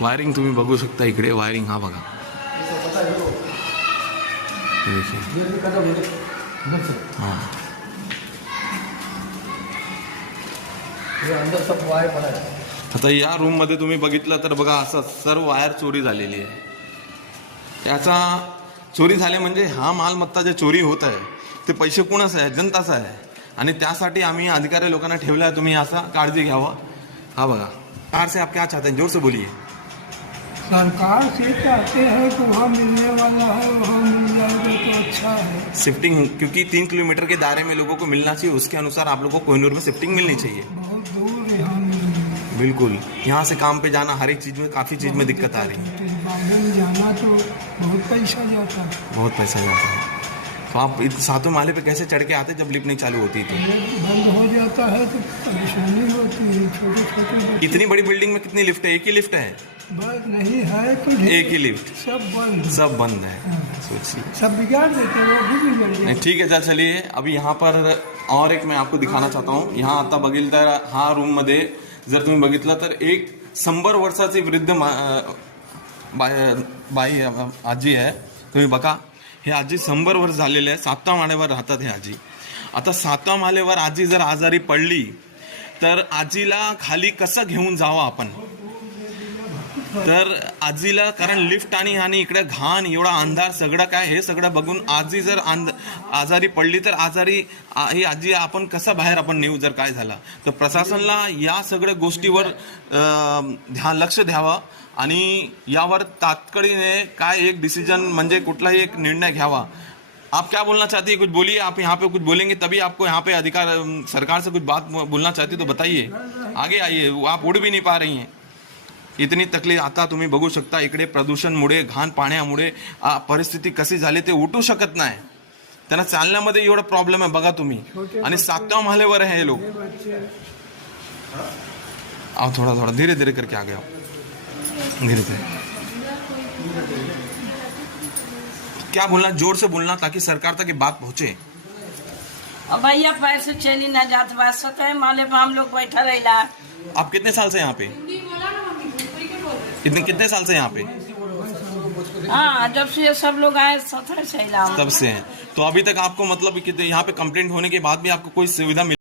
Wiring तुम्ही बघू शकता इकडे वायरिंग हा बघा हां आता या रूममध्ये तुम्ही बघितलं तर बघा असं सर्व वायर चोरी झालेली आहे. त्याचा चोरी झाले म्हणजे हा मालमत्ता जे चोरी होत आहे ते पैसे कोणाचं आहे? जनताचं आहे. आणि त्यासाठी आम्ही अधिकारी लोकांना ठेवलं आहे. तुम्ही असा काळजी घ्यावं. हा बघा कार से आप क्या चाहते हैं? जोर से बोलिए. सरकार से चाहते हैं तो वहाँ मिलने वाला है, वहाँ मिल जाएगा तो अच्छा है. शिफ्टिंग क्योंकि 3 किलोमीटर के दायरे में लोगों को मिलना चाहिए, उसके अनुसार आप लोगों को कोहिनूर में शिफ्टिंग मिलनी चाहिए. बहुत दूर यहाँ मिल बिल्कुल यहाँ से काम पे जाना हर एक चीज़ में काफ़ी चीज़ में दिक्कत आ रही है. बागन में जाना तो बहुत पैसा जाता है. बहुत पैसा जाता है. तो आप सातों माले पे कैसे चढ़ के आते जब लिफ्ट नहीं चालू होती? तो बंद हो जाता है तो परेशानी होती है. छोटे छोटे इतनी बड़ी बिल्डिंग में कितनी लिफ्ट है? एक ही लिफ्ट है? बस नहीं है तो एक ही लिफ्ट, सब बंद है. सोचिए, सब बिगाड़ देते हैं. वो भी बिगड़ नहीं ठीक है. चलिए अभी यहाँ पर और एक मैं आपको दिखाना चाहता हूँ. यहाँ आता बघितलं तर हा रूममध्ये जर तुम्ही बघितलं तर एक 100 वर्षाची वृद्ध बाई आजी आहे. तुम्ही बघा हे आजी 100 वर्ष झालेले आहे. 7व्या माळ्यावर राहतात हे आजी. आता 7व्या माळ्यावर आजी जर आजारी पडली तर आजीला खाली कसं घेऊन जावं आपण? तर आजीला कारण लिफ्ट आणि इकडे घाण एवढा अंधार सगळं काय हे सगळं बघून आजी जर आजारी पडली तर ही आजी आपण कसं बाहेर आपण नेऊ जर काय झाला तर प्रशासनाला या सगळ्या गोष्टीवर लक्ष द्यावं आणि यावर तात्काळीने काय एक डिसिजन म्हणजे कुठलाही एक निर्णय घ्यावा. आप क्या बोलना चाहती है? कुछ बोलिए. आप यहाँ पे कुछ बोलेंगे तभी आपको यहाँ पे अधिकार सरकार से कुछ बात बोलना चाहती तो बताइए. आगे आइए. आप उड़ भी नहीं पा रही हैं. इतनी तकलीफ. आता तुम्ही बघू शकता इकडे प्रदूषणमुळे घाण पाण्यामुळे परिस्थिती कशी झाली ते उठू शकत नाही. त्यांना चालण्यामध्ये एवढा प्रॉब्लेम आहे बघा तुम्ही. आणि 7व्या माळ्यावर आहे हे लोक. आओ थोड़ा थोड़ा धीरे धीरे करके आगे आओ. धीरे धीरे. क्या बोलना? जोर से बोलना ताकि सरकार तक ये बात पहुंचे. अब भैया पैर से चली ना जात बात सतह माले पे हम लोग बैठा रहिला. आप कितने साल से यहाँ पे? कितने साल से यहाँ पे? हाँ जब से ये सब लोग आए सतह से तब से हैं. तो अभी तक आपको मतलब यहाँ पे कंप्लेंट होने के बाद भी आपको कोई सुविधा